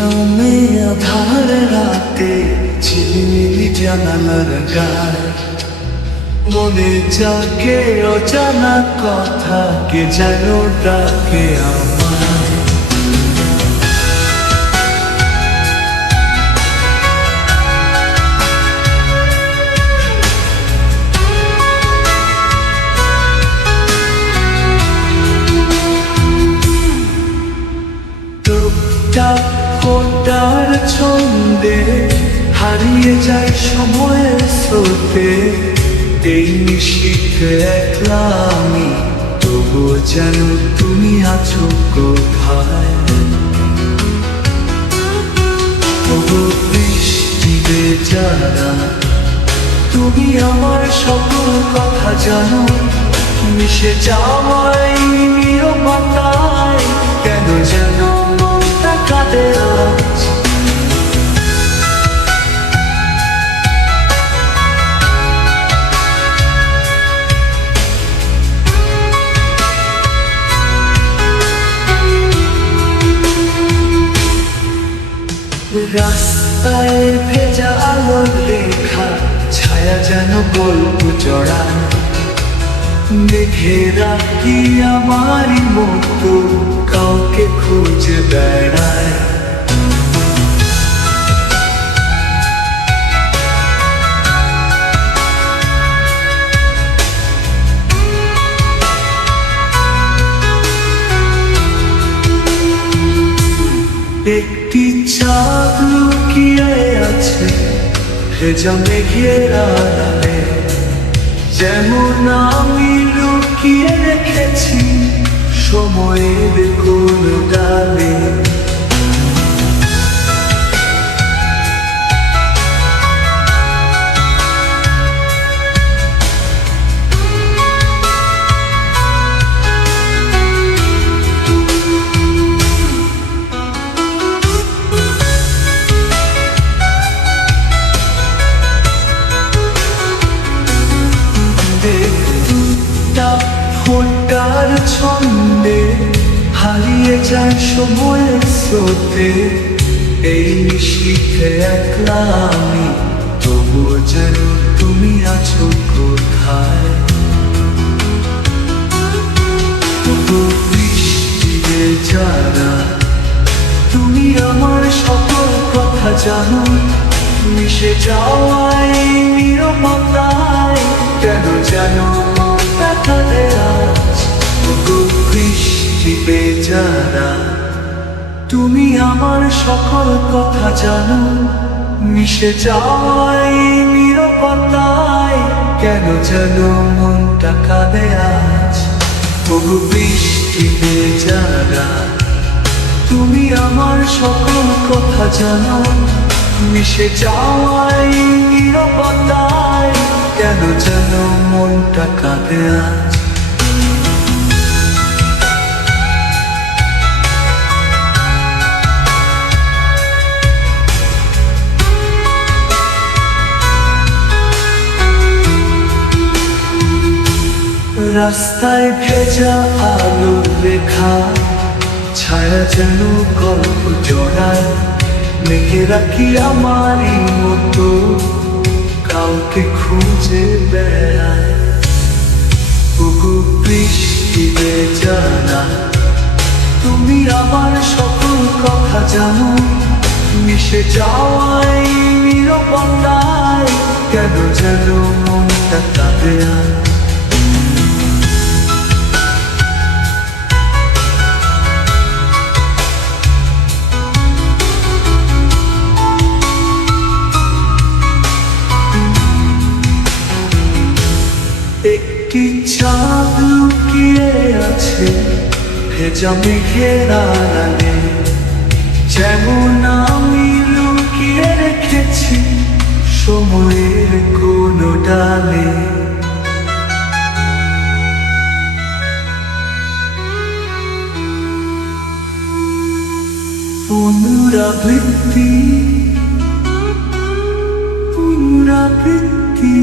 নামে আধার রাতে ঝিলিমিলি জানালার গায় মনে জাগে অজানা কথা কে যেন ডাকে আমায়। টুকটাক ফোটার ছন্দে হারিয়ে যায় সময়ের স্রোতে, এই নিশীথে একলা আমি, তবুও যেন তুমি আছো কোথায়। তবু বৃষ্টি বেচারা তুমি আমার সকল কথা জানো, মিশে যাওয়াই নীরবতায় কেন যেন মনটা কাঁদে আজ। রাস্তায় ভেজা আলোর রেখা ছায়া যেন গল্প জড়ায়, মেঘেরা কি আমারই মতো কাউকে খুঁজে বেড়ায়। একটি চাঁদ লুকিয়ে আছে ভেজা মেঘের আড়ালে, যেমন আমি লুকিয়ে রেখেছি সময়ের কোন ডালে। ফোটার ছন্দে হারিয়ে যায় সময়ের স্রোতে, এই নিশীথে একলা আমি, তবুও যেন তুমি আছো কোথায়। তবু বৃষ্টি বেচারা তুমি আমার সকল কথা জানো, মিশে যাওয়াই নীরবতায় কেন যেন মনটা কাঁদে আজ। তবু বৃষ্টি বেচারা তুমি আমার সকল কথা জানো, মিশে যাওয়াই নীরবতায় কেন যেন মনটা কাঁদে আজ। তবু বৃষ্টি বেচারা তুমি আমার সকল কথা জানো, মিশে যাওয়াই নীরবতায় কেন যেন মনটা কাঁদে আজ। রাস্তায় ভেজা আলোর রেখা ছায়া যেন গল্প জড়ায়, মেঘেরা কি আমারই মতো কাউকে খুঁজে বেড়ায়। তবু বৃষ্টি বেচারা তুমি আমার সকল কথা জানো, মিশে যাওয়াই নীরবতায় কেন যেন মনটা কাঁদে আজ। একটি চাঁদ লুকিয়ে আছে ভেজা মেঘের আড়ালে, যেমন আমি লুকিয়ে রেখেছি সময়ের কোন ডালে। পুনরাবৃত্তি পুনরাবৃত্তি।